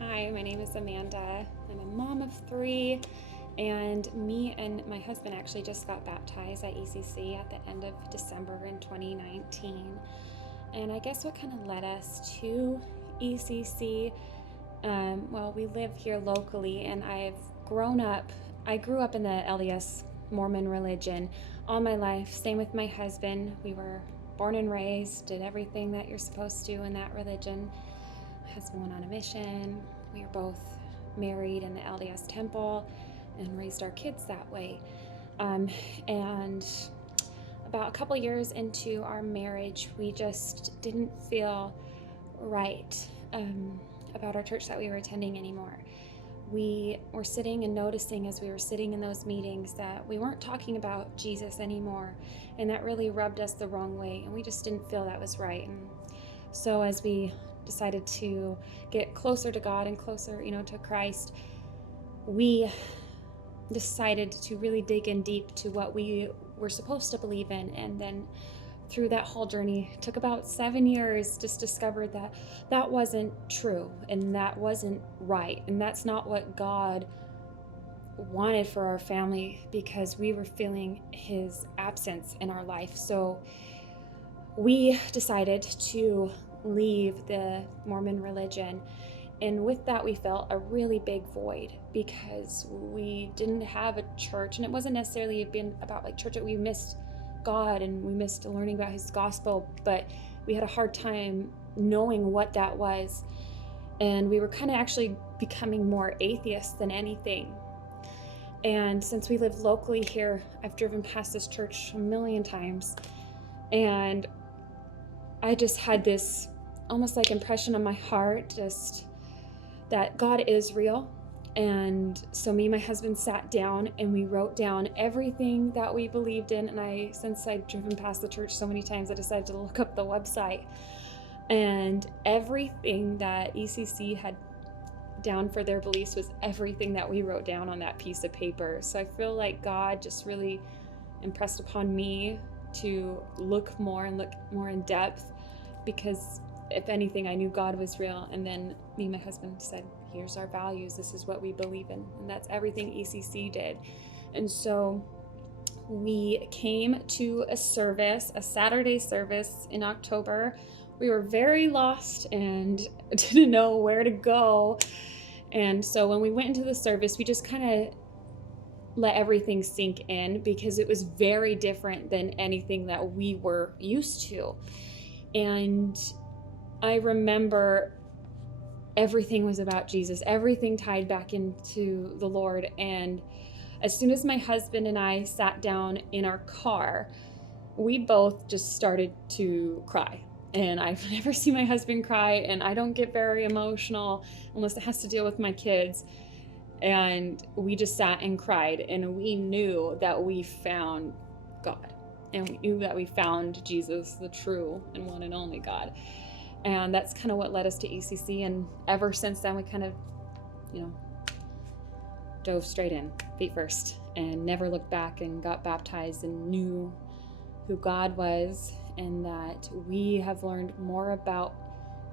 Hi, my name is Amanda. I'm a mom of three, and me and my husband actually just got baptized at ECC at the end of December in 2019. And I guess what kind of led us to ECC, well, we live here locally, and I grew up in the LDS Mormon religion all my life. Same with my husband. We were born and raised, did everything that you're supposed to in that religion. My husband went on a mission. We were both married in the LDS temple and raised our kids that way. And about a couple years into our marriage, we just didn't feel right about our church that we were attending anymore. We were sitting and noticing as we were sitting in those meetings that we weren't talking about Jesus anymore, and that really rubbed us the wrong way, and we just didn't feel that was right. And so as we decided to get closer to God and closer, to Christ, we decided to really dig in deep to what we were supposed to believe in. And then through that whole journey, it took about 7 years, just discovered that that wasn't true and that wasn't right. And that's not what God wanted for our family, because we were feeling his absence in our life. So we decided to leave the Mormon religion. And with that, we felt a really big void because we didn't have a church, and it wasn't necessarily been about like church, that we missed God and we missed learning about his gospel, but we had a hard time knowing what that was. And we were kind of actually becoming more atheist than anything. And since we live locally here, I've driven past this church a million times, and I just had this almost like impression on my heart, just that God is real. And so me and my husband sat down and we wrote down everything that we believed in. And since I'd driven past the church so many times, I decided to look up the website, and everything that ECC had down for their beliefs was everything that we wrote down on that piece of paper. So I feel like God just really impressed upon me to look more in depth, because if anything, I knew God was real. And then me and my husband said, here's our values, this is what we believe in. And that's everything ECC did. And so we came to a Saturday service in October. We were very lost and didn't know where to go. And so when we went into the service, we just kind of let everything sink in, because it was very different than anything that we were used to. And I remember everything was about Jesus, everything tied back into the Lord. And as soon as my husband and I sat down in our car, we both just started to cry. And I've never seen my husband cry, and I don't get very emotional unless it has to deal with my kids. And we just sat and cried, and we knew that we found God, and we knew that we found Jesus, the true and one and only God. And that's kind of what led us to ECC. And ever since then, we kind of, dove straight in, feet first, and never looked back, and got baptized and knew who God was, and that we have learned more about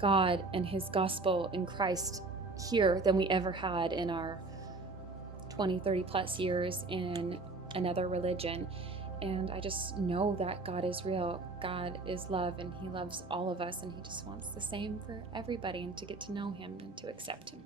God and his gospel in Christ here than we ever had in our 20-30 plus years in another religion. And I just know that God is real. God is love, and he loves all of us, and he just wants the same for everybody, and to get to know him and to accept him.